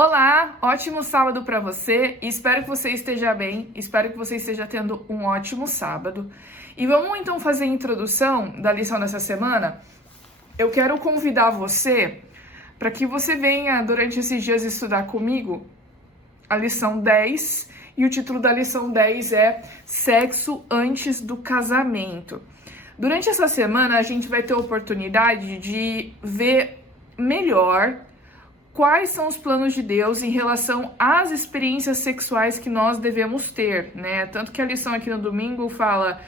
Olá, ótimo sábado para você. Espero que você esteja bem, espero que você esteja tendo um ótimo sábado. E vamos então fazer a introdução da lição dessa semana. Eu quero convidar você para que você venha durante esses dias estudar comigo a lição 10, e o título da lição 10 é Sexo antes do casamento. Durante essa semana a gente vai ter a oportunidade de ver melhor quais são os planos de Deus em relação às experiências sexuais que nós devemos ter, né? Tanto que a lição aqui no domingo fala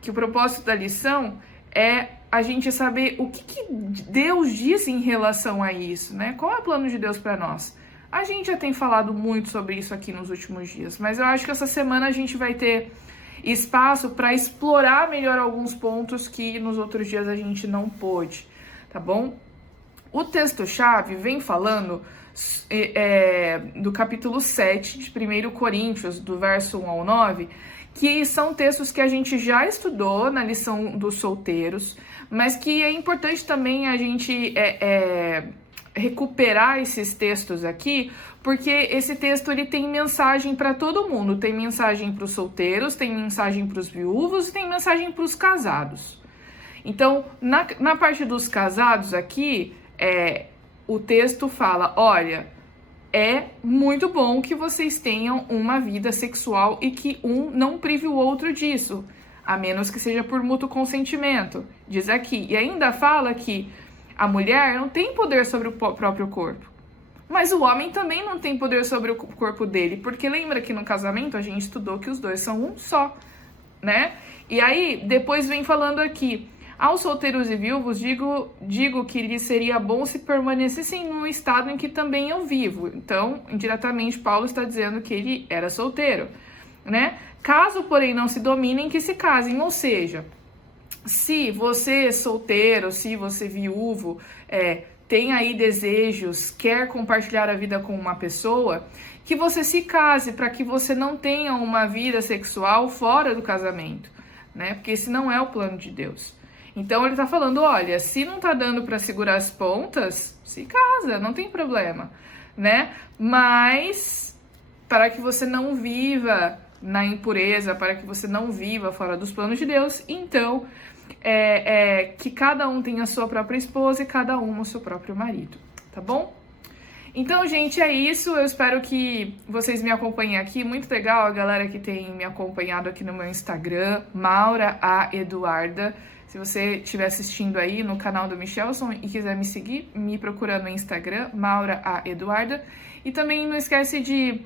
que o propósito da lição é a gente saber o que Deus diz em relação a isso, né? Qual é o plano de Deus para nós? A gente já tem falado muito sobre isso aqui nos últimos dias, mas eu acho que essa semana a gente vai ter espaço para explorar melhor alguns pontos que nos outros dias a gente não pôde, tá bom? O texto-chave vem falando do capítulo 7 de 1 Coríntios, do verso 1 ao 9, que são textos que a gente já estudou na lição dos solteiros, mas que é importante também a gente recuperar esses textos aqui, porque esse texto ele tem mensagem para todo mundo, tem mensagem para os solteiros, tem mensagem para os viúvos e tem mensagem para os casados. Então, na parte dos casados aqui, o texto fala, olha, é muito bom que vocês tenham uma vida sexual e que um não prive o outro disso, a menos que seja por mútuo consentimento, diz aqui. E ainda fala que a mulher não tem poder sobre o próprio corpo, mas o homem também não tem poder sobre o corpo dele, porque lembra que no casamento a gente estudou que os dois são um só, né? E aí, depois vem falando aqui, aos solteiros e viúvos, digo que lhes seria bom se permanecessem no estado em que também eu vivo. Então, indiretamente, Paulo está dizendo que ele era solteiro, né? Caso, porém, não se dominem, que se casem. Ou seja, se você é solteiro, se você é viúvo, tem aí desejos, quer compartilhar a vida com uma pessoa, que você se case para que você não tenha uma vida sexual fora do casamento, né? Porque esse não é o plano de Deus. Então ele tá falando, olha, se não tá dando para segurar as pontas, se casa, não tem problema, né? Mas para que você não viva na impureza, para que você não viva fora dos planos de Deus, então que cada um tenha a sua própria esposa e cada um o seu próprio marido, tá bom? Então, gente, é isso. Eu espero que vocês me acompanhem aqui. Muito legal a galera que tem me acompanhado aqui no meu Instagram, Maura A. Eduarda. Se você estiver assistindo aí no canal do Michelson e quiser me seguir, me procura no Instagram, Maura A. Eduarda. E também não esquece de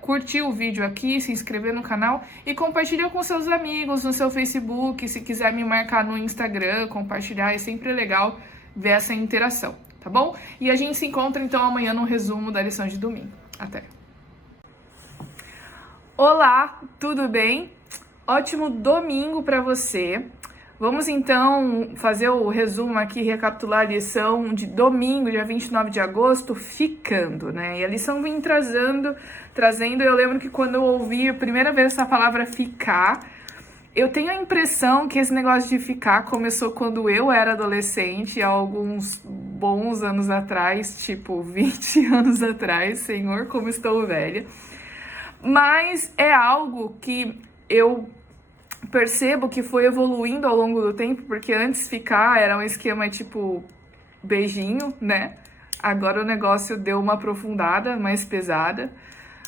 curtir o vídeo aqui, se inscrever no canal e compartilhar com seus amigos no seu Facebook. Se quiser me marcar no Instagram, compartilhar, é sempre legal ver essa interação, tá bom? E a gente se encontra então amanhã no resumo da lição de domingo. Até! Olá, tudo bem? Ótimo domingo para você! Vamos então fazer o resumo aqui, recapitular a lição de domingo, dia 29 de agosto, ficando, né? E a lição vem trazendo, eu lembro que quando eu ouvi a primeira vez essa palavra ficar, eu tenho a impressão que esse negócio de ficar começou quando eu era adolescente, há alguns bons anos atrás, tipo 20 anos atrás, Senhor, como estou velha. Mas é algo que eu percebo que foi evoluindo ao longo do tempo, porque antes ficar era um esquema tipo beijinho, né? Agora o negócio deu uma aprofundada, mais pesada,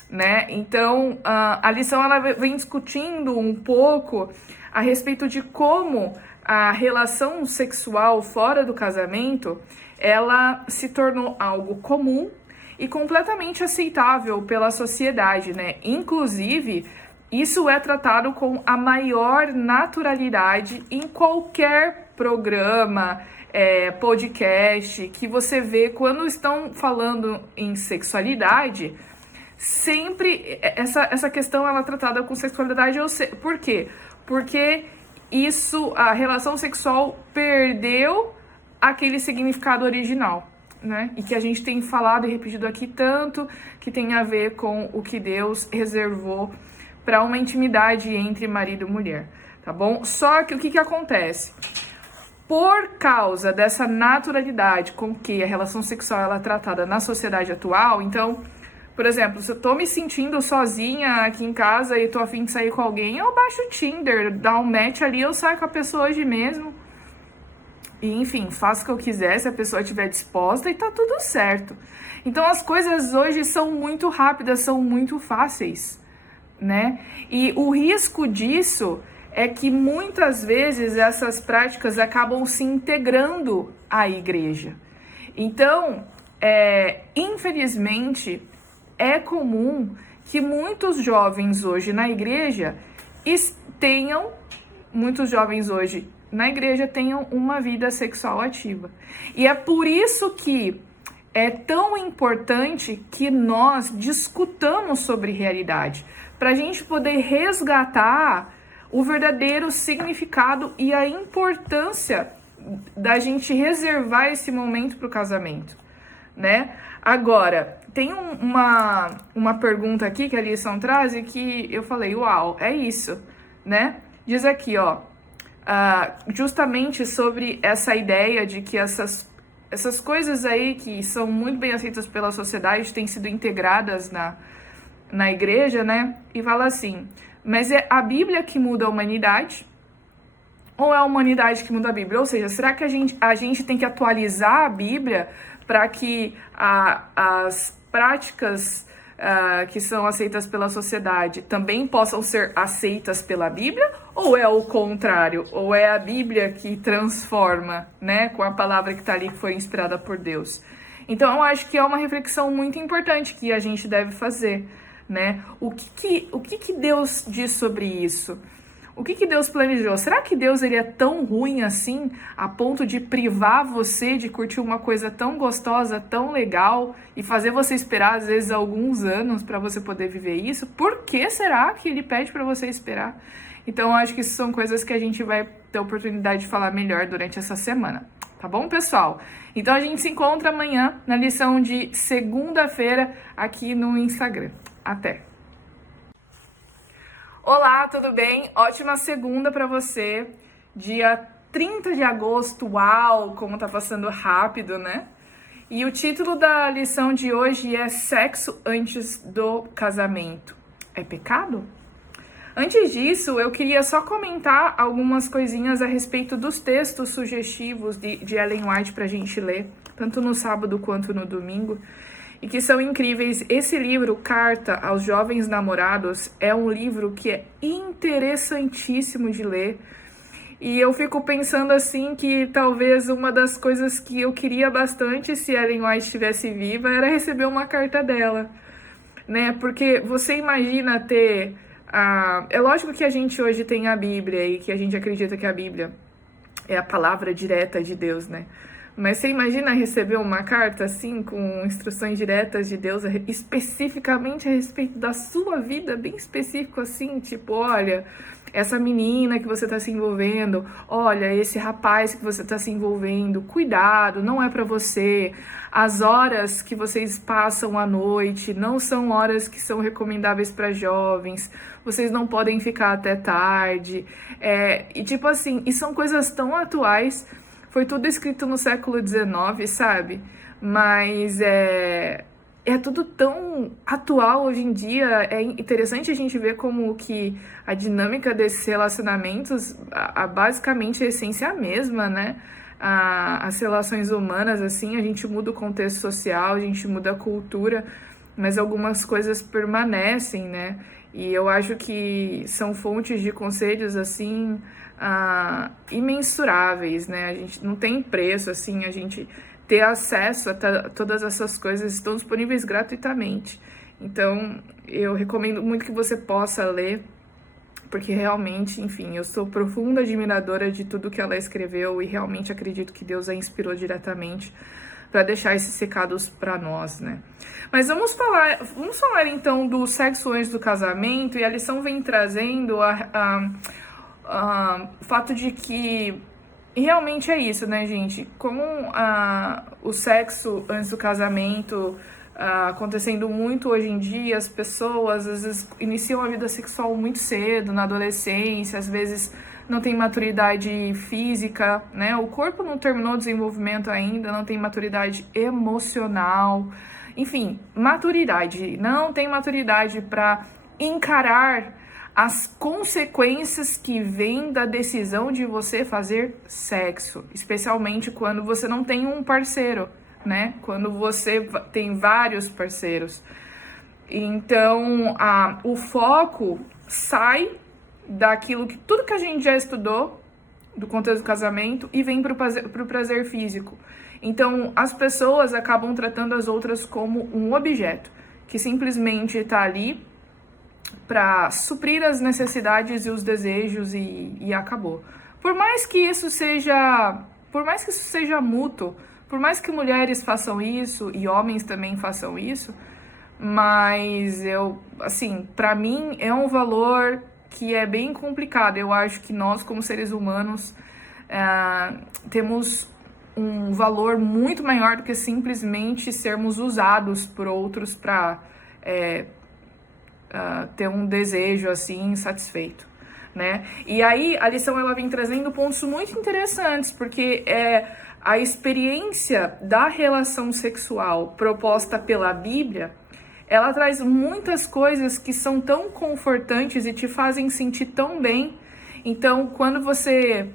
né? Então, a lição ela vem discutindo um pouco a respeito de como a relação sexual fora do casamento, ela se tornou algo comum e completamente aceitável pela sociedade, né? Inclusive, isso é tratado com a maior naturalidade em qualquer programa, podcast que você vê quando estão falando em sexualidade. Sempre essa questão ela é tratada com sexualidade. Por quê? Porque a relação sexual perdeu aquele significado original, né? E que a gente tem falado e repetido aqui tanto, que tem a ver com o que Deus reservou para uma intimidade entre marido e mulher, tá bom? Só que o que acontece? por causa dessa naturalidade com que a relação sexual ela é tratada na sociedade atual, então, por exemplo, se eu tô me sentindo sozinha aqui em casa e tô a fim de sair com alguém, eu baixo o Tinder, dá um match ali, eu saio com a pessoa hoje mesmo. E, enfim, faço o que eu quiser, se a pessoa estiver disposta e tá tudo certo. Então, as coisas hoje são muito rápidas, são muito fáceis, né? E o risco disso é que muitas vezes essas práticas acabam se integrando à igreja. Então, infelizmente, é comum que muitos jovens hoje na igreja tenham uma vida sexual ativa. E é por isso que é tão importante que nós discutamos sobre realidade, para a gente poder resgatar o verdadeiro significado e a importância da gente reservar esse momento para o casamento, né? Agora, tem uma pergunta aqui que a lição traz e que eu falei, uau, é isso, né? Diz aqui, ó, justamente sobre essa ideia de que essas coisas aí que são muito bem aceitas pela sociedade têm sido integradas na igreja, né? E fala assim, mas é a Bíblia que muda a humanidade ou é a humanidade que muda a Bíblia? Ou seja, será que a gente tem que atualizar a Bíblia para que as práticas que são aceitas pela sociedade também possam ser aceitas pela Bíblia? Ou é o contrário? Ou é a Bíblia que transforma, né, com a palavra que está ali, que foi inspirada por Deus? Então, eu acho que é uma reflexão muito importante que a gente deve fazer, né? O que Deus diz sobre isso? O que Deus planejou? Será que Deus ele é tão ruim assim, a ponto de privar você de curtir uma coisa tão gostosa, tão legal, e fazer você esperar, às vezes, alguns anos para você poder viver isso? Por que será que ele pede para você esperar? Então, eu acho que isso são coisas que a gente vai ter oportunidade de falar melhor durante essa semana. Tá bom, pessoal? Então, a gente se encontra amanhã na lição de segunda-feira aqui no Instagram. Até! Olá, tudo bem? Ótima segunda para você. Dia 30 de agosto. Uau, como tá passando rápido, né? E o título da lição de hoje é Sexo antes do casamento. É pecado? Antes disso, eu queria só comentar algumas coisinhas a respeito dos textos sugestivos de Ellen White pra gente ler, tanto no sábado quanto no domingo, e que são incríveis. Esse livro, Carta aos Jovens Namorados, é um livro que é interessantíssimo de ler. E eu fico pensando assim que talvez uma das coisas que eu queria bastante se Ellen White estivesse viva era receber uma carta dela, né? Porque você imagina ter... É lógico que a gente hoje tem a Bíblia e que a gente acredita que a Bíblia é a palavra direta de Deus, né? Mas você imagina receber uma carta assim, com instruções diretas de Deus, especificamente a respeito da sua vida, bem específico assim, tipo, olha, essa menina que você está se envolvendo, olha, esse rapaz que você está se envolvendo, cuidado, não é para você. As horas que vocês passam à noite não são horas que são recomendáveis para jovens, vocês não podem ficar até tarde. E tipo assim, e são coisas tão atuais. Foi tudo escrito no século XIX, sabe? Mas é tudo tão atual hoje em dia. É interessante a gente ver como que a dinâmica desses relacionamentos, basicamente a essência é a mesma, né? As relações humanas, assim, a gente muda o contexto social, a gente muda a cultura, mas algumas coisas permanecem, né? E eu acho que são fontes de conselhos, assim... imensuráveis, né? A gente não tem preço, assim, a gente ter acesso a todas essas coisas estão disponíveis gratuitamente. Então, eu recomendo muito que você possa ler, porque realmente, enfim, eu sou profunda admiradora de tudo que ela escreveu e realmente acredito que Deus a inspirou diretamente para deixar esses recados para nós, né? Mas vamos falar então do sexo antes do casamento, e a lição vem trazendo o fato de que realmente é isso, né, gente? Como o sexo antes do casamento acontecendo muito hoje em dia, as pessoas às vezes iniciam a vida sexual muito cedo, na adolescência, às vezes não tem maturidade física, né? O corpo não terminou o desenvolvimento ainda, não tem maturidade emocional. Enfim, maturidade. Não tem maturidade para encarar as consequências que vêm da decisão de você fazer sexo, especialmente quando você não tem um parceiro, né? Quando você tem vários parceiros. Então, o foco sai daquilo que tudo que a gente já estudou do contexto do casamento e vem pro prazer físico. Então, as pessoas acabam tratando as outras como um objeto que simplesmente está ali para suprir as necessidades e os desejos e acabou. Por mais que isso seja mútuo, por mais que mulheres façam isso e homens também façam isso, mas para mim é um valor que é bem complicado. Eu acho que nós, como seres humanos, temos um valor muito maior do que simplesmente sermos usados por outros para ter um desejo assim insatisfeito, né? E aí a lição ela vem trazendo pontos muito interessantes, porque a experiência da relação sexual proposta pela Bíblia, ela traz muitas coisas que são tão confortantes e te fazem sentir tão bem. Então, quando você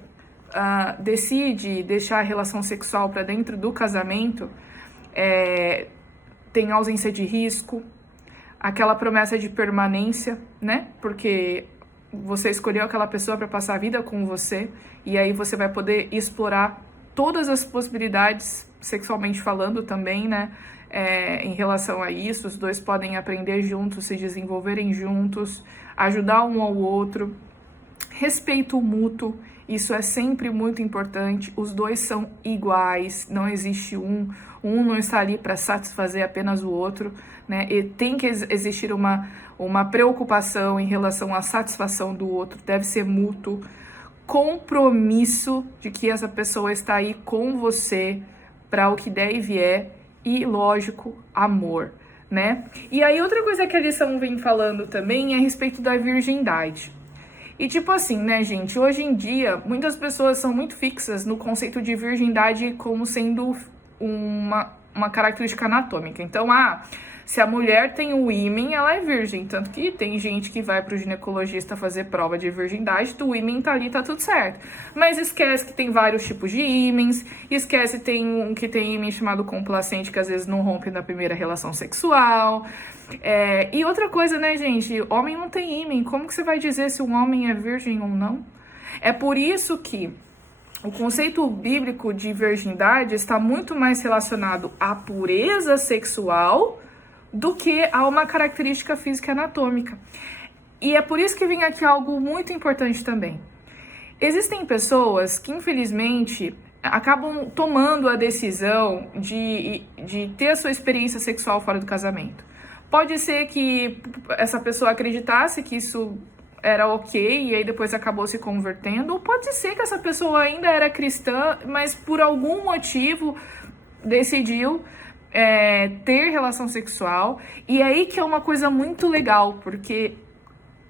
decide deixar a relação sexual para dentro do casamento, tem ausência de risco, aquela promessa de permanência, né? Porque você escolheu aquela pessoa para passar a vida com você, e aí você vai poder explorar todas as possibilidades, sexualmente falando também, né? Em relação a isso, os dois podem aprender juntos, se desenvolverem juntos, ajudar um ao outro, respeito mútuo, isso é sempre muito importante. Os dois são iguais, não existe um não está ali para satisfazer apenas o outro, né? E tem que existir uma preocupação em relação à satisfação do outro, deve ser mútuo, compromisso de que essa pessoa está aí com você para o que der e vier, e, lógico, amor, né? E aí, outra coisa que a lição vem falando também é a respeito da virgindade. E tipo assim, né, gente? Hoje em dia, muitas pessoas são muito fixas no conceito de virgindade como sendo uma característica anatômica. Então, se a mulher tem o ímen, ela é virgem. Tanto que tem gente que vai pro ginecologista fazer prova de virgindade, o ímen tá ali, tá tudo certo. Mas esquece que tem vários tipos de ímens, esquece que tem ímen chamado complacente, que às vezes não rompe na primeira relação sexual. E outra coisa, né, gente? Homem não tem ímen. Como que você vai dizer se um homem é virgem ou não? É por isso que o conceito bíblico de virgindade está muito mais relacionado à pureza sexual do que a uma característica física e anatômica. E é por isso que vem aqui algo muito importante também. Existem pessoas que, infelizmente, acabam tomando a decisão de ter a sua experiência sexual fora do casamento. Pode ser que essa pessoa acreditasse que isso era ok e aí depois acabou se convertendo, ou pode ser que essa pessoa ainda era cristã, mas por algum motivo decidiu ter relação sexual. E aí que é uma coisa muito legal, porque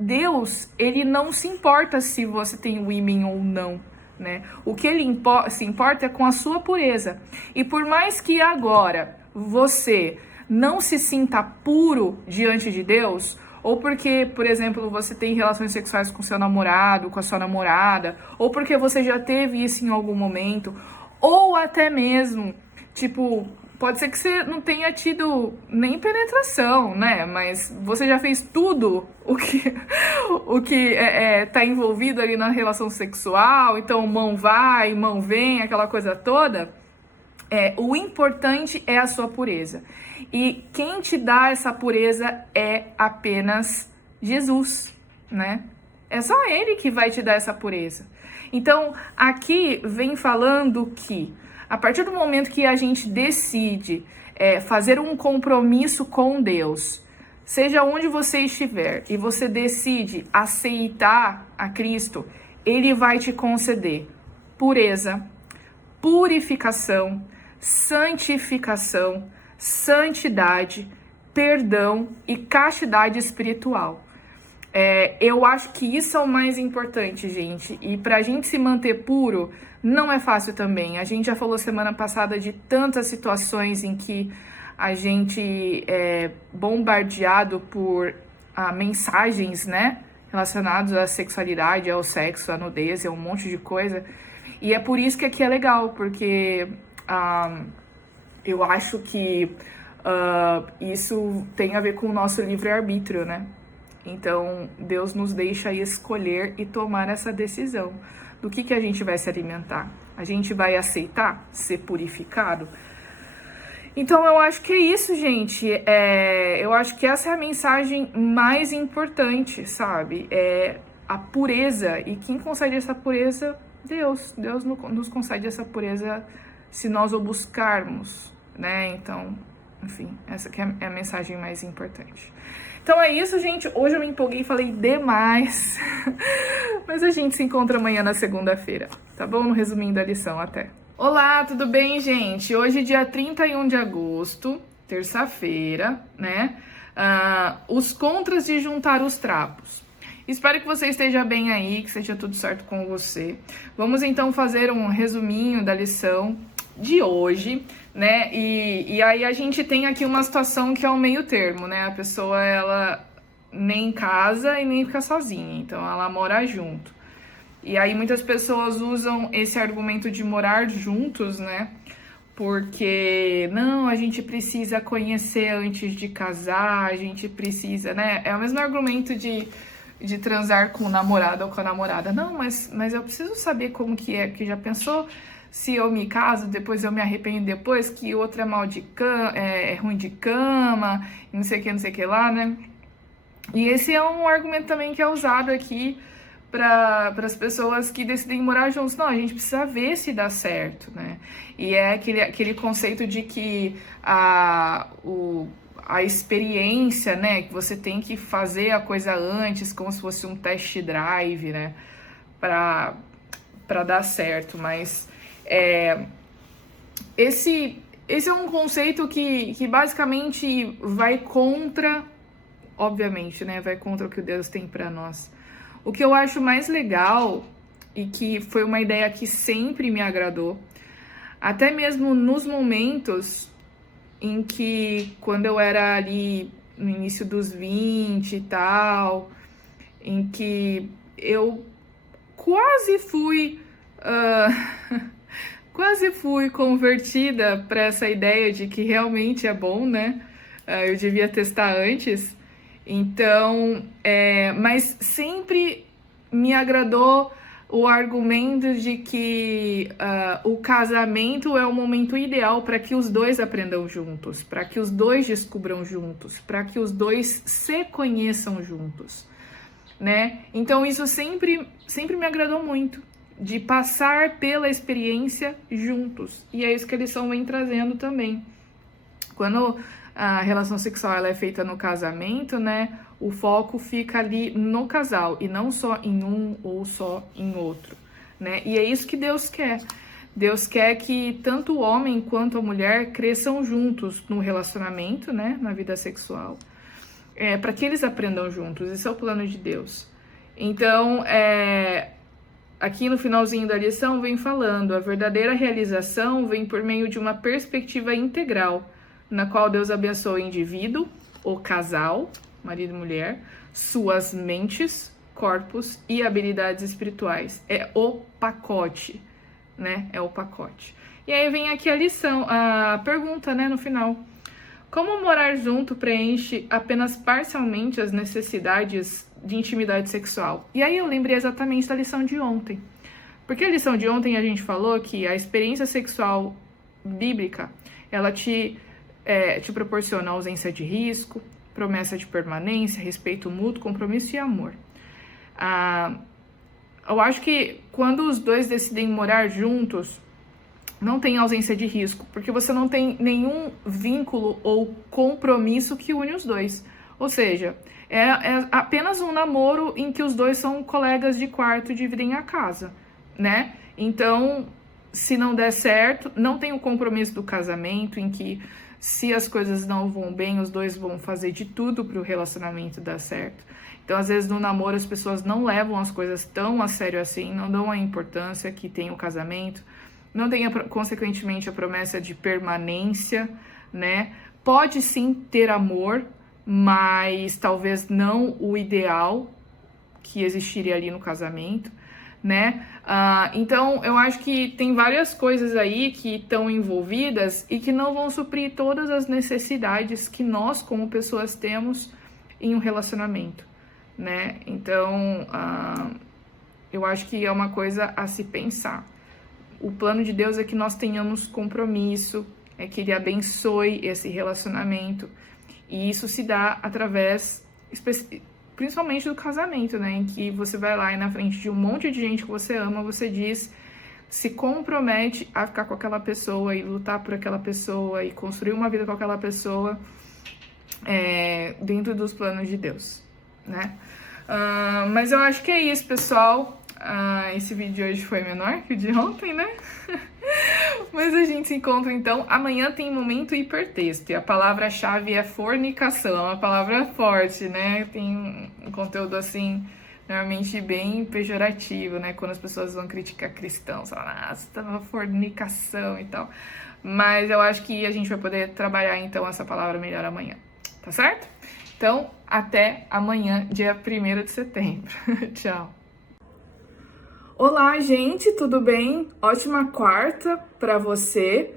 Deus, ele não se importa se você tem o ímen ou não, né? O que ele se importa é com a sua pureza. E por mais que agora você não se sinta puro diante de Deus, ou porque, por exemplo, você tem relações sexuais com seu namorado, com a sua namorada, ou porque você já teve isso em algum momento, ou até mesmo, pode ser que você não tenha tido nem penetração, né? Mas você já fez tudo o que tá envolvido ali na relação sexual, então mão vai, mão vem, aquela coisa toda. O importante é a sua pureza. E quem te dá essa pureza é apenas Jesus, né? É só Ele que vai te dar essa pureza. Então, aqui vem falando que a partir do momento que a gente decide fazer um compromisso com Deus, seja onde você estiver, e você decide aceitar a Cristo, Ele vai te conceder pureza, purificação, santificação, santidade, perdão e castidade espiritual. Eu acho que isso é o mais importante, gente. E pra gente se manter puro, não é fácil também. A gente já falou semana passada de tantas situações em que a gente é bombardeado por mensagens, né? Relacionadas à sexualidade, ao sexo, à nudez, a um monte de coisa. E é por isso que aqui é legal, porque eu acho que isso tem a ver com o nosso livre-arbítrio, né? Então, Deus nos deixa escolher e tomar essa decisão do que a gente vai se alimentar. A gente vai aceitar ser purificado? Então, eu acho que é isso, gente. Eu acho que essa é a mensagem mais importante, sabe? É a pureza. E quem concede essa pureza? Deus. Deus nos concede essa pureza se nós o buscarmos, né? Então, enfim, essa que é a mensagem mais importante. Então é isso, gente. Hoje eu me empolguei e falei demais. Mas a gente se encontra amanhã na segunda-feira, tá bom? No resuminho da lição, até. Olá, tudo bem, gente? Hoje, dia 31 de agosto, terça-feira, né? Os contras de juntar os trapos. Espero que você esteja bem aí, que seja tudo certo com você. Vamos então fazer um resuminho da lição de hoje, né? E aí a gente tem aqui uma situação que é o meio termo, né? A pessoa, ela nem casa e nem fica sozinha, então ela mora junto. E aí muitas pessoas usam esse argumento de morar juntos, né? Porque, não, a gente precisa conhecer antes de casar, a gente precisa, né? É o mesmo argumento de transar com o namorado ou com a namorada. Não, mas eu preciso saber como que é, que já pensou... Se eu me caso, depois eu me arrependo depois, que outro é mal de cama, é ruim de cama, não sei o que lá, né? E esse é um argumento também que é usado aqui para as pessoas que decidem morar juntos. Não, a gente precisa ver se dá certo, né? E é aquele conceito de que a experiência, né? Que você tem que fazer a coisa antes, como se fosse um test drive, né? Para dar certo, mas... Esse é um conceito que basicamente vai contra, obviamente, né? Vai contra o que Deus tem para nós. O que eu acho mais legal, e que foi uma ideia que sempre me agradou, até mesmo nos momentos em que, quando eu era ali no início dos 20 e tal, em que eu quase fui... quase fui convertida para essa ideia de que realmente é bom, né? Eu devia testar antes. Então, mas sempre me agradou o argumento de que o casamento é o momento ideal para que os dois aprendam juntos, para que os dois descubram juntos, para que os dois se conheçam juntos, né? Então, isso sempre me agradou muito, de passar pela experiência juntos. E é isso que a lição vem trazendo também. Quando a relação sexual ela é feita no casamento, né, o foco fica ali no casal e não só em um ou só em outro, né? E é isso que Deus quer. Deus quer que tanto o homem quanto a mulher cresçam juntos no relacionamento, né, na vida sexual, para que eles aprendam juntos. Esse é o plano de Deus. Então, aqui no finalzinho da lição vem falando, a verdadeira realização vem por meio de uma perspectiva integral, na qual Deus abençoa o indivíduo, o casal, marido e mulher, suas mentes, corpos e habilidades espirituais. É o pacote, né? É o pacote. E aí vem aqui a lição, a pergunta, né, no final. Como morar junto preenche apenas parcialmente as necessidades de intimidade sexual? E aí eu lembrei exatamente da lição de ontem. Porque a lição de ontem a gente falou que a experiência sexual bíblica, ela te proporciona ausência de risco, promessa de permanência, respeito mútuo, compromisso e amor. Eu acho que quando os dois decidem morar juntos, não tem ausência de risco, porque você não tem nenhum vínculo ou compromisso que une os dois. Ou seja, é apenas um namoro em que os dois são colegas de quarto e dividem a casa, né? Então, se não der certo, não tem o compromisso do casamento, em que Se as coisas não vão bem, os dois vão fazer de tudo para o relacionamento dar certo. Então, às vezes, no namoro, as pessoas não levam as coisas tão a sério assim, não dão a importância que tem o casamento, não tem, consequentemente, a promessa de permanência, né? Pode sim ter amor, mas talvez não o ideal que existiria ali no casamento, né? Então, eu acho que tem várias coisas aí que estão envolvidas e que não vão suprir todas as necessidades que nós, como pessoas, temos em um relacionamento, né? Então, eu acho que é uma coisa a se pensar. O plano de Deus é que nós tenhamos compromisso, é que Ele abençoe esse relacionamento, e isso se dá através, principalmente do casamento, né? Em que você vai lá e na frente de um monte de gente que você ama, você se compromete a ficar com aquela pessoa e lutar por aquela pessoa e construir uma vida com aquela pessoa dentro dos planos de Deus, né? Mas eu acho que é isso, pessoal. Esse vídeo de hoje foi menor que o de ontem, né? Mas a gente se encontra então. Amanhã tem momento hipertexto e a palavra-chave é fornicação, é uma palavra forte, né? Tem um conteúdo assim, normalmente bem pejorativo, né? Quando as pessoas vão criticar cristãos, falam, tá uma fornicação e tal. Mas eu acho que a gente vai poder trabalhar então essa palavra melhor amanhã, tá certo? Então, até amanhã, dia 1º de setembro. Tchau! Olá, gente, tudo bem? Ótima quarta para você.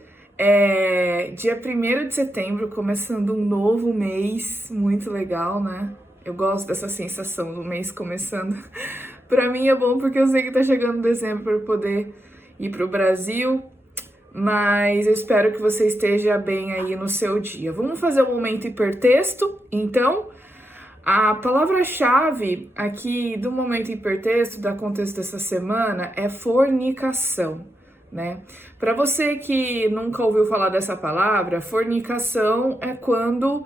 Dia 1º de setembro, começando um novo mês, muito legal, né? Eu gosto dessa sensação do mês começando. Para mim é bom porque eu sei que tá chegando dezembro para eu poder ir pro Brasil, mas eu espero que você esteja bem aí no seu dia. Vamos fazer o momento hipertexto, então? A palavra-chave aqui do momento hipertexto, da contexto dessa semana, é fornicação, né? Para você que nunca ouviu falar dessa palavra, fornicação é quando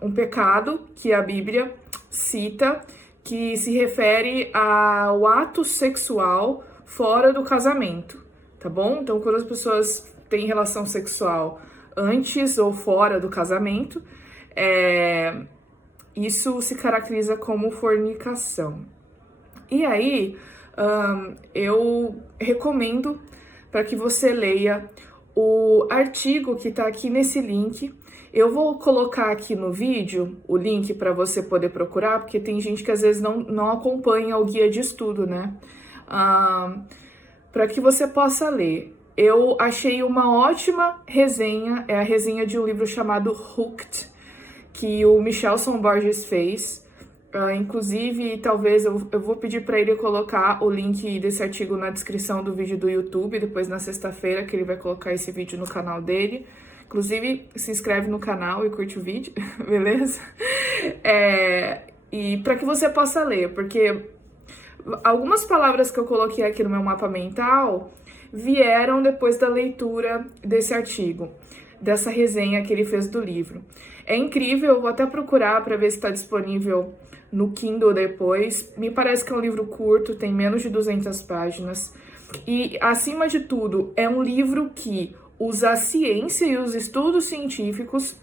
um pecado que a Bíblia cita, que se refere ao ato sexual fora do casamento, tá bom? Então, quando as pessoas têm relação sexual antes ou fora do casamento, isso se caracteriza como fornicação. E aí, eu recomendo para que você leia o artigo que está aqui nesse link. Eu vou colocar aqui no vídeo o link para você poder procurar, porque tem gente que às vezes não acompanha o guia de estudo, né? Para que você possa ler. Eu achei uma ótima resenha, é a resenha de um livro chamado Hooked, que o Michelson Borges fez. Inclusive, talvez eu vou pedir para ele colocar o link desse artigo na descrição do vídeo do YouTube, depois na sexta-feira, que ele vai colocar esse vídeo no canal dele. Inclusive, se inscreve no canal e curte o vídeo, beleza? E para que você possa ler, porque algumas palavras que eu coloquei aqui no meu mapa mental vieram depois da leitura desse artigo, dessa resenha que ele fez do livro. É incrível, eu vou até procurar para ver se está disponível no Kindle depois. Me parece que é um livro curto, tem menos de 200 páginas. E, acima de tudo, é um livro que usa a ciência e os estudos científicos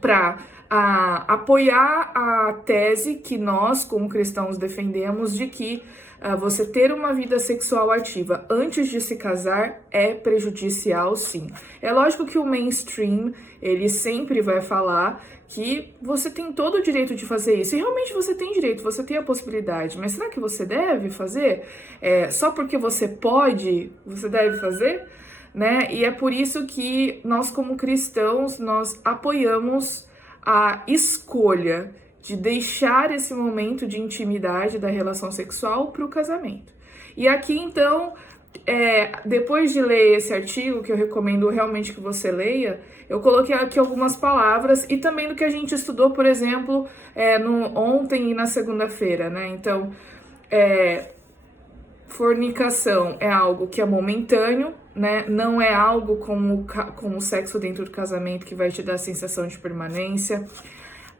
para apoiar a tese que nós, como cristãos, defendemos de que você ter uma vida sexual ativa antes de se casar é prejudicial, sim. É lógico que o mainstream, ele sempre vai falar que você tem todo o direito de fazer isso. E realmente você tem direito, você tem a possibilidade. Mas será que você deve fazer? Só porque você pode, você deve fazer? Né? E é por isso que nós, como cristãos, nós apoiamos a escolha de deixar esse momento de intimidade da relação sexual para o casamento. E aqui, então, depois de ler esse artigo, que eu recomendo realmente que você leia, eu coloquei aqui algumas palavras e também do que a gente estudou, por exemplo, ontem e na segunda-feira, né? Então, fornicação é algo que é momentâneo, né? Não é algo como o sexo dentro do casamento que vai te dar a sensação de permanência.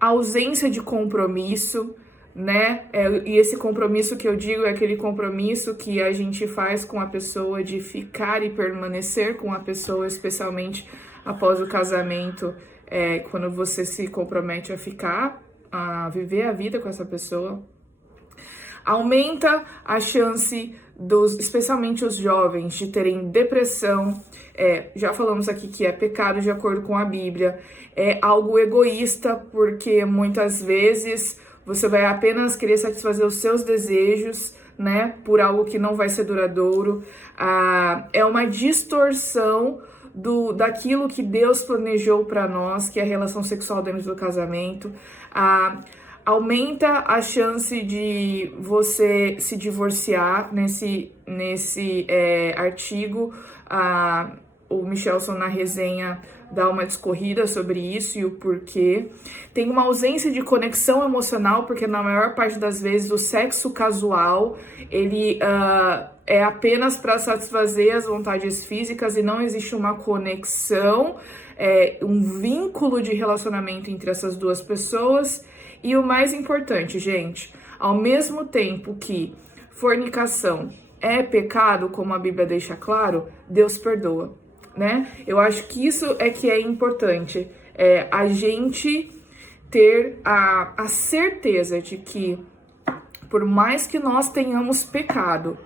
A ausência de compromisso, né? E esse compromisso que eu digo é aquele compromisso que a gente faz com a pessoa de ficar e permanecer com a pessoa, especialmente após o casamento, quando você se compromete a viver a vida com essa pessoa. Aumenta a chance especialmente os jovens, de terem depressão. Já falamos aqui que é pecado de acordo com a Bíblia. É algo egoísta, porque muitas vezes você vai apenas querer satisfazer os seus desejos, né, por algo que não vai ser duradouro. É uma distorção daquilo que Deus planejou para nós, que é a relação sexual dentro do casamento. Aumenta a chance de você se divorciar. Nesse artigo, o Michelson, na resenha, dá uma discorrida sobre isso e o porquê. Tem uma ausência de conexão emocional, porque na maior parte das vezes o sexo casual, ele é apenas para satisfazer as vontades físicas e não existe uma conexão, um vínculo de relacionamento entre essas duas pessoas. E o mais importante, gente, ao mesmo tempo que fornicação é pecado, como a Bíblia deixa claro, Deus perdoa, né? Eu acho que isso que é importante, a gente ter a certeza de que, por mais que nós tenhamos pecado,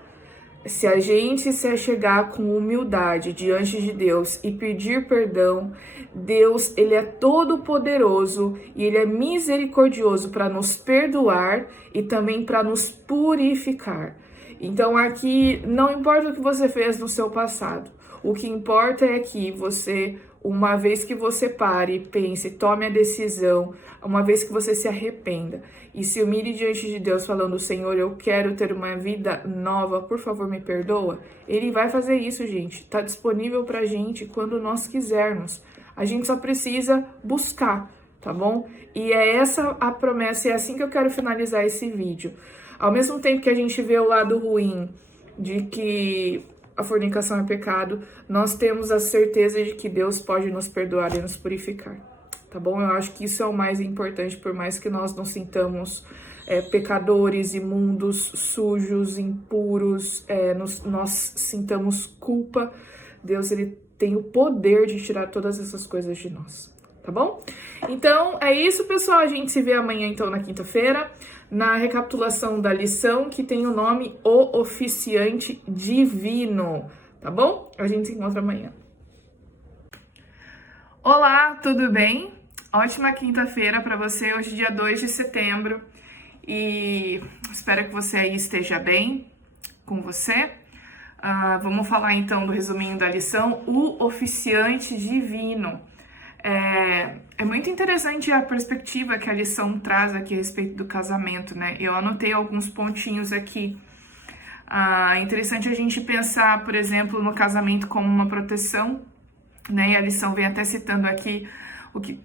se a gente se chegar com humildade diante de Deus e pedir perdão, Deus, ele é todo poderoso e ele é misericordioso para nos perdoar e também para nos purificar. Então aqui não importa o que você fez no seu passado, o que importa é que você, uma vez que você pare, pense, tome a decisão, uma vez que você se arrependa e se humilhe diante de Deus falando: Senhor, eu quero ter uma vida nova, por favor me perdoa. Ele vai fazer isso, gente. Está disponível pra gente quando nós quisermos. A gente só precisa buscar, tá bom? E é essa a promessa, é assim que eu quero finalizar esse vídeo. Ao mesmo tempo que a gente vê o lado ruim de que a fornicação é pecado, nós temos a certeza de que Deus pode nos perdoar e nos purificar, tá bom? Eu acho que isso é o mais importante, por mais que nós nos sintamos pecadores, imundos, sujos, impuros, nós sintamos culpa, Deus, ele tem o poder de tirar todas essas coisas de nós, tá bom? Então, é isso, pessoal. A gente se vê amanhã, então, na quinta-feira, na recapitulação da lição, que tem o nome O Oficiante Divino, tá bom? A gente se encontra amanhã. Olá, tudo bem? Ótima quinta-feira para você, hoje dia 2 de setembro, e espero que você aí esteja bem com você. Vamos falar então do resuminho da lição, o oficiante divino. É muito interessante a perspectiva que a lição traz aqui a respeito do casamento, né? Eu anotei alguns pontinhos aqui. É interessante a gente pensar, por exemplo, no casamento como uma proteção, né? E a lição vem até citando aqui o que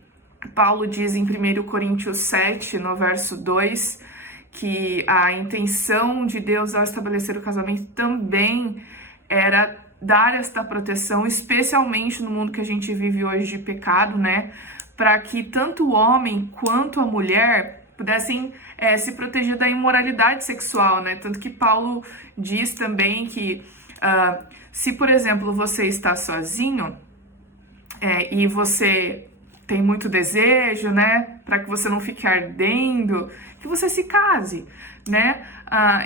Paulo diz em 1 Coríntios 7, no verso 2, que a intenção de Deus ao estabelecer o casamento também era dar esta proteção, especialmente no mundo que a gente vive hoje de pecado, né? Para que tanto o homem quanto a mulher pudessem se proteger da imoralidade sexual, né? Tanto que Paulo diz também que se, por exemplo, você está sozinho e você tem muito desejo, né? Para que você não fique ardendo, que você se case, né?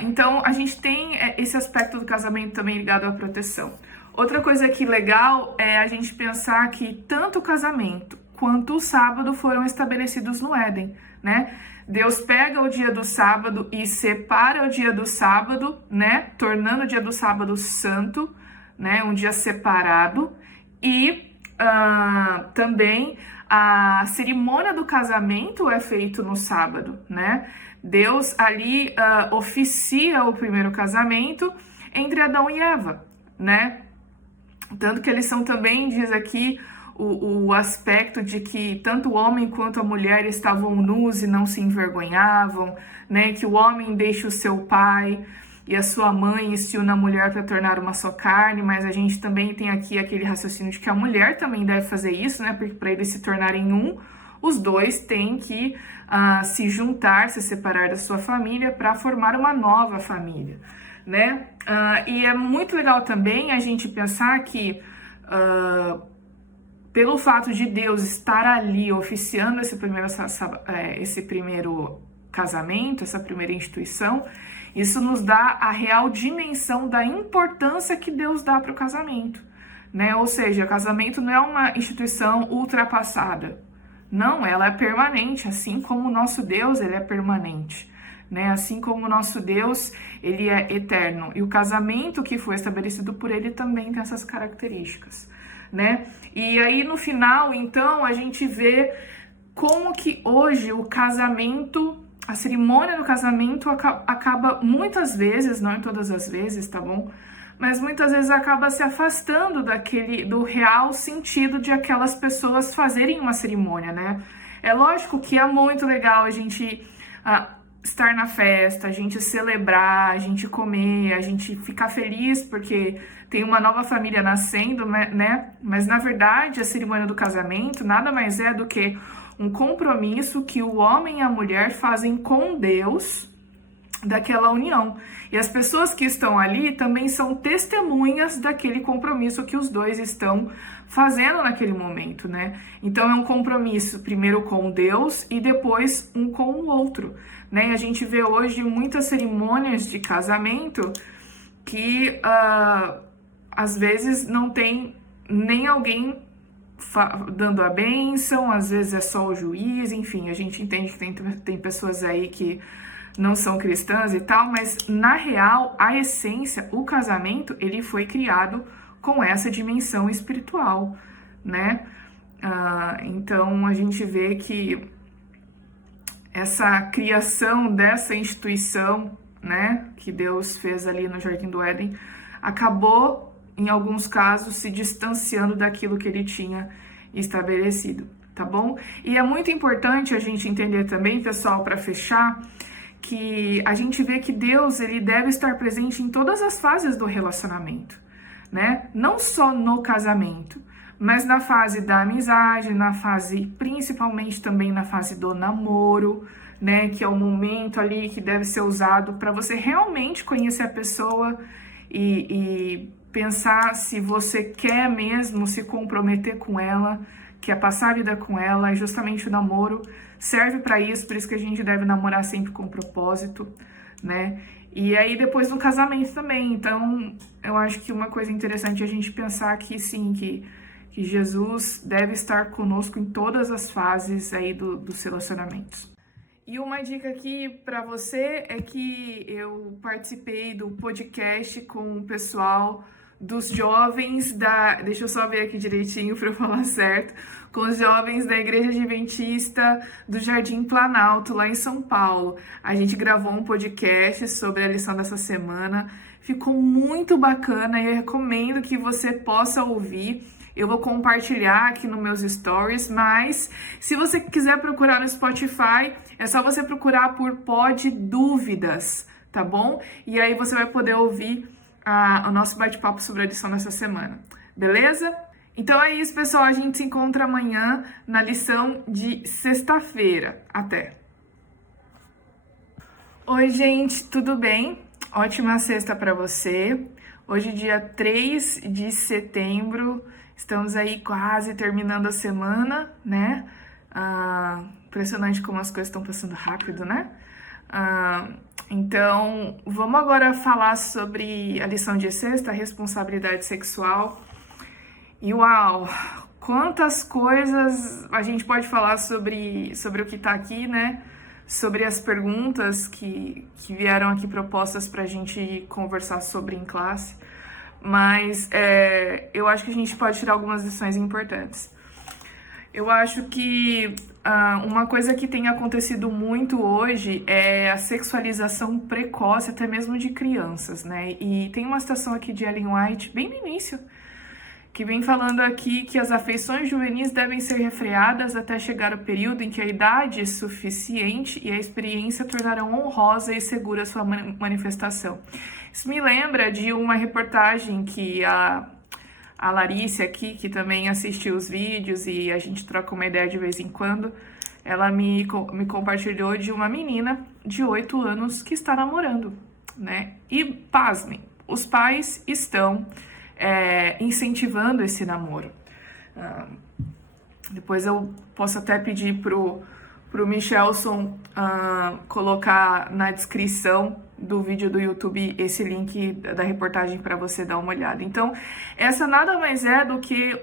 Então, a gente tem esse aspecto do casamento também ligado à proteção. Outra coisa aqui legal é a gente pensar que tanto o casamento quanto o sábado foram estabelecidos no Éden, né? Deus pega o dia do sábado e separa o dia do sábado, né? Tornando o dia do sábado santo, né? Um dia separado. E também a cerimônia do casamento é feita no sábado, né? Deus ali oficia o primeiro casamento entre Adão e Eva, né? Tanto que a lição também diz aqui o aspecto de que tanto o homem quanto a mulher estavam nus e não se envergonhavam, né? Que o homem deixa o seu pai e a sua mãe e se une à mulher para tornar uma só carne, mas a gente também tem aqui aquele raciocínio de que a mulher também deve fazer isso, né? Porque para eles se tornarem um, os dois têm que se juntar, se separar da sua família para formar uma nova família, né? E é muito legal também a gente pensar que pelo fato de Deus estar ali oficiando esse primeiro casamento, essa primeira instituição, isso nos dá a real dimensão da importância que Deus dá para o casamento, né? Ou seja, o casamento não é uma instituição ultrapassada, não, ela é permanente, assim como o nosso Deus, ele é permanente, né? Assim como o nosso Deus, ele é eterno, e o casamento que foi estabelecido por ele também tem essas características, né? E aí no final, então, a gente vê como que hoje o casamento, a cerimônia do casamento acaba muitas vezes, não em todas as vezes, tá bom? Mas muitas vezes acaba se afastando do real sentido de aquelas pessoas fazerem uma cerimônia, né? É lógico que é muito legal a gente estar na festa, a gente celebrar, a gente comer, a gente ficar feliz porque tem uma nova família nascendo, né? Mas na verdade a cerimônia do casamento nada mais é do que um compromisso que o homem e a mulher fazem com Deus daquela união. E as pessoas que estão ali também são testemunhas daquele compromisso que os dois estão fazendo naquele momento, né? Então é um compromisso primeiro com Deus e depois um com o outro, né? E a gente vê hoje muitas cerimônias de casamento que às vezes não tem nem alguém dando a bênção, às vezes é só o juiz, enfim, a gente entende que tem pessoas aí que não são cristãs e tal, mas na real, a essência, o casamento, ele foi criado com essa dimensão espiritual, né? Então a gente vê que essa criação dessa instituição, né, que Deus fez ali no Jardim do Éden, acabou em alguns casos, se distanciando daquilo que ele tinha estabelecido, tá bom? E é muito importante a gente entender também, pessoal, para fechar, que a gente vê que Deus, ele deve estar presente em todas as fases do relacionamento, né? Não só no casamento, mas na fase da amizade, principalmente também na fase do namoro, né? Que é o momento ali que deve ser usado para você realmente conhecer a pessoa e pensar se você quer mesmo se comprometer com ela, quer passar a vida com ela, e justamente o namoro serve para isso, por isso que a gente deve namorar sempre com propósito, né? E aí depois do casamento também, então eu acho que uma coisa interessante é a gente pensar que sim, que Jesus deve estar conosco em todas as fases aí dos relacionamentos. E uma dica aqui para você é que eu participei do podcast com o pessoal dos jovens deixa eu só ver aqui direitinho para eu falar certo, com os jovens da Igreja Adventista do Jardim Planalto, lá em São Paulo. A gente gravou um podcast sobre a lição dessa semana, ficou muito bacana e eu recomendo que você possa ouvir. Eu vou compartilhar aqui nos meus stories, mas se você quiser procurar no Spotify, é só você procurar por Pod Dúvidas, tá bom? E aí você vai poder ouvir o nosso bate-papo sobre a lição dessa semana, beleza? Então é isso, pessoal. A gente se encontra amanhã na lição de sexta-feira. Até! Oi, gente, tudo bem? Ótima sexta para você. Hoje, dia 3 de setembro, estamos aí quase terminando a semana, né? Impressionante como as coisas estão passando rápido, né? Então, vamos agora falar sobre a lição de sexta, a responsabilidade sexual. E uau, quantas coisas a gente pode falar sobre o que tá aqui, né? Sobre as perguntas que vieram aqui propostas pra gente conversar sobre em classe. Mas eu acho que a gente pode tirar algumas lições importantes. Eu acho que uma coisa que tem acontecido muito hoje é a sexualização precoce, até mesmo de crianças, né? E tem uma citação aqui de Ellen White, bem no início, que vem falando aqui que as afeições juvenis devem ser refreadas até chegar o período em que a idade é suficiente e a experiência tornarão honrosa e segura sua manifestação. Isso me lembra de uma reportagem que a Larissa aqui, que também assistiu os vídeos e a gente troca uma ideia de vez em quando, ela me compartilhou de uma menina de 8 anos que está namorando, né? E, pasmem, os pais estão incentivando esse namoro, Depois eu posso até pedir pro Michelson colocar na descrição do vídeo do YouTube esse link da reportagem para você dar uma olhada. Então, essa nada mais é do que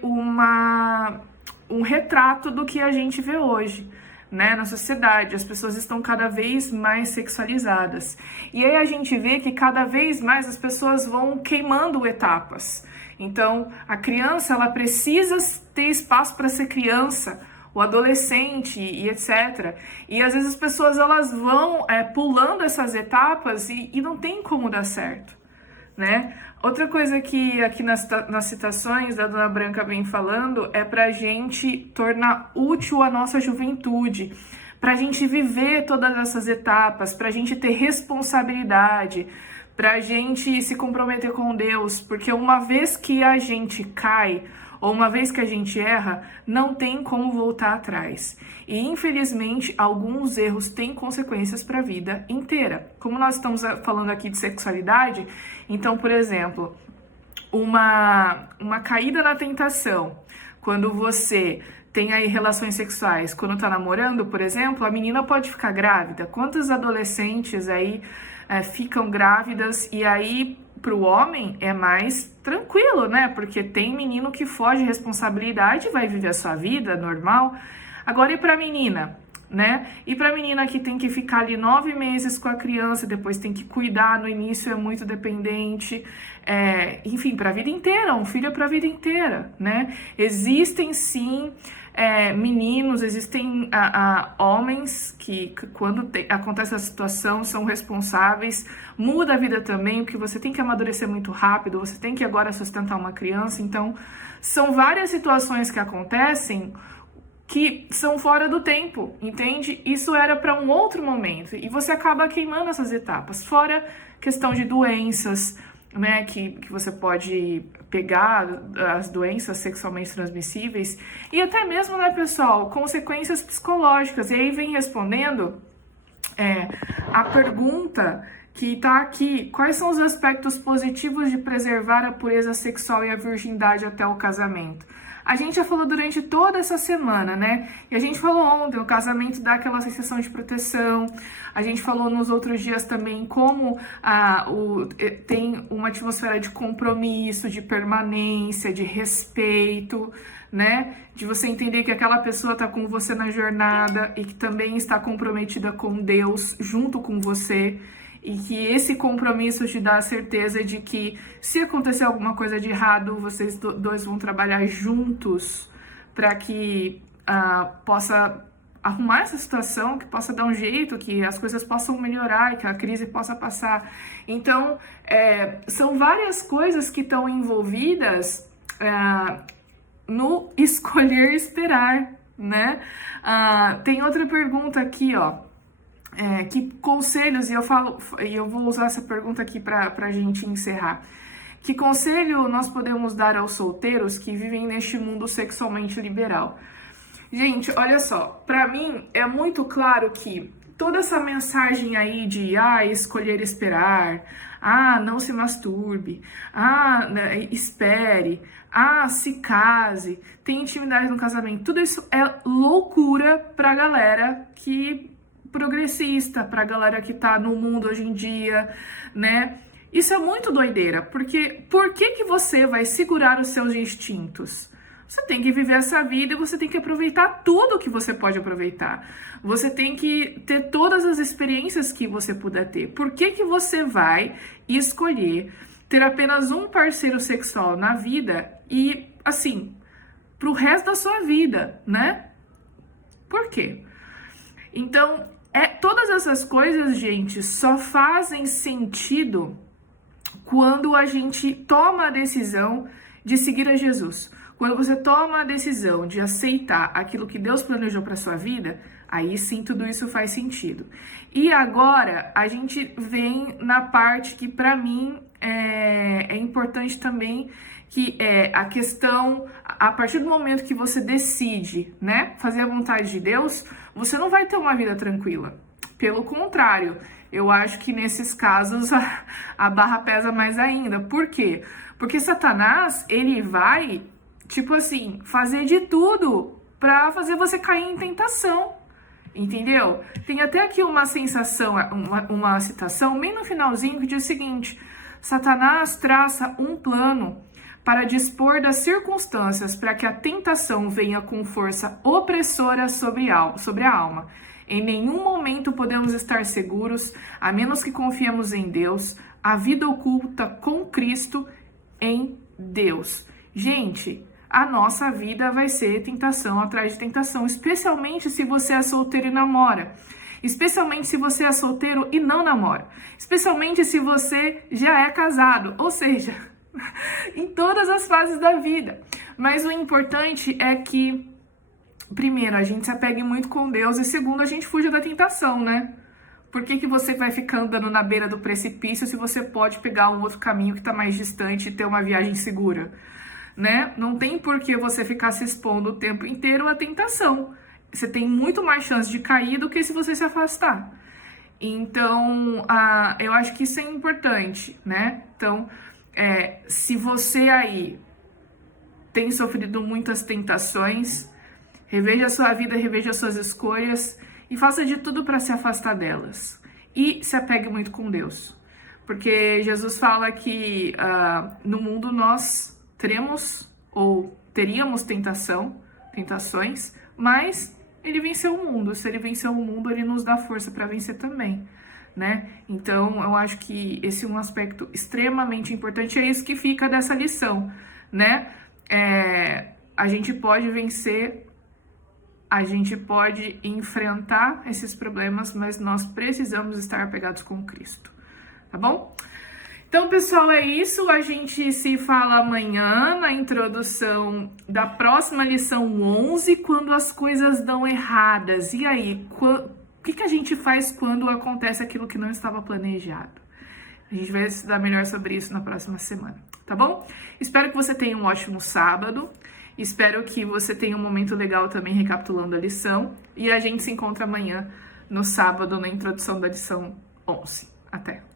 um retrato do que a gente vê hoje, né, na sociedade. As pessoas estão cada vez mais sexualizadas. E aí a gente vê que cada vez mais as pessoas vão queimando etapas. Então, a criança, ela precisa ter espaço para ser criança, o adolescente e etc. E às vezes as pessoas, elas vão pulando essas etapas e não tem como dar certo, né? Outra coisa que aqui nas citações da Dona Branca vem falando é pra gente tornar útil a nossa juventude, pra gente viver todas essas etapas, pra gente ter responsabilidade, pra gente se comprometer com Deus, porque uma vez que a gente cai, ou uma vez que a gente erra, não tem como voltar atrás. E, infelizmente, alguns erros têm consequências para a vida inteira. Como nós estamos falando aqui de sexualidade, então, por exemplo, uma caída na tentação, quando você tem aí relações sexuais, quando tá namorando, por exemplo, a menina pode ficar grávida. Quantas adolescentes aí ficam grávidas e aí para o homem é mais tranquilo, né? Porque tem menino que foge responsabilidade e vai viver a sua vida normal. Agora, e para a menina, né? E para a menina que tem que ficar ali 9 meses com a criança, depois tem que cuidar, no início é muito dependente, enfim, para a vida inteira, um filho é para a vida inteira, né? Existem sim meninos, existem homens que quando acontece a situação são responsáveis, muda a vida também, porque você tem que amadurecer muito rápido, você tem que agora sustentar uma criança. Então são várias situações que acontecem que são fora do tempo, entende? Isso era para um outro momento e você acaba queimando essas etapas, fora questão de doenças, né, que você pode pegar, as doenças sexualmente transmissíveis, e até mesmo, né, pessoal, consequências psicológicas. E aí vem respondendo a pergunta que tá aqui: quais são os aspectos positivos de preservar a pureza sexual e a virgindade até o casamento? A gente já falou durante toda essa semana, né? E a gente falou ontem, o casamento dá aquela sensação de proteção. A gente falou nos outros dias também como tem uma atmosfera de compromisso, de permanência, de respeito, né? De você entender que aquela pessoa está com você na jornada e que também está comprometida com Deus junto com você. E que esse compromisso te dá a certeza de que se acontecer alguma coisa de errado, vocês dois vão trabalhar juntos para que possa arrumar essa situação, que possa dar um jeito, que as coisas possam melhorar, que a crise possa passar. Então, são várias coisas que estão envolvidas no escolher esperar, né? Tem outra pergunta aqui, ó. Que conselhos, e eu vou usar essa pergunta aqui para a gente encerrar. Que conselho nós podemos dar aos solteiros que vivem neste mundo sexualmente liberal? Gente, olha só, para mim é muito claro que toda essa mensagem aí de escolher esperar, não se masturbe, espere, se case, tem intimidade no casamento, tudo isso é loucura pra galera que progressista, pra galera que tá no mundo hoje em dia, né? Isso é muito doideira, porque por que você vai segurar os seus instintos? Você tem que viver essa vida e você tem que aproveitar tudo que você pode aproveitar. Você tem que ter todas as experiências que você puder ter. Por que você vai escolher ter apenas um parceiro sexual na vida e, assim, pro resto da sua vida, né? Por quê? Então, todas essas coisas, gente, só fazem sentido quando a gente toma a decisão de seguir a Jesus. Quando você toma a decisão de aceitar aquilo que Deus planejou para sua vida, aí sim tudo isso faz sentido. E agora a gente vem na parte que para mim é importante também, que é a questão, a partir do momento que você decide, né, fazer a vontade de Deus, você não vai ter uma vida tranquila. Pelo contrário, eu acho que nesses casos a barra pesa mais ainda. Por quê? Porque Satanás, ele vai tipo assim, fazer de tudo pra fazer você cair em tentação, entendeu? Tem até aqui uma sensação, uma citação bem no finalzinho que diz o seguinte: Satanás traça um plano para dispor das circunstâncias para que a tentação venha com força opressora sobre a alma. Em nenhum momento podemos estar seguros, a menos que confiemos em Deus, a vida oculta com Cristo em Deus. Gente, a nossa vida vai ser tentação atrás de tentação, especialmente se você é solteiro e namora. Especialmente se você é solteiro e não namora. Especialmente se você já é casado, ou seja, em todas as fases da vida. Mas o importante é que, primeiro, a gente se apegue muito com Deus e, segundo, a gente fuja da tentação, né? Por que você vai ficar andando na beira do precipício se você pode pegar um outro caminho que está mais distante e ter uma viagem segura, né? Não tem por que você ficar se expondo o tempo inteiro à tentação. Você tem muito mais chance de cair do que se você se afastar. Então, eu acho que isso é importante, né? Então, se você aí tem sofrido muitas tentações, reveja a sua vida, reveja as suas escolhas e faça de tudo para se afastar delas. E se apegue muito com Deus. Porque Jesus fala que no mundo nós teremos ou teríamos tentações, mas ele venceu o mundo. Se ele venceu o mundo, ele nos dá força para vencer também, né? Então, eu acho que esse é um aspecto extremamente importante. É isso que fica dessa lição, né? A gente pode vencer, a gente pode enfrentar esses problemas, mas nós precisamos estar apegados com Cristo, tá bom? Então, pessoal, é isso. A gente se fala amanhã na introdução da próxima lição 11, quando as coisas dão erradas. E aí, o que a gente faz quando acontece aquilo que não estava planejado? A gente vai estudar melhor sobre isso na próxima semana, tá bom? Espero que você tenha um ótimo sábado. Espero que você tenha um momento legal também recapitulando a lição. E a gente se encontra amanhã, no sábado, na introdução da lição 11. Até!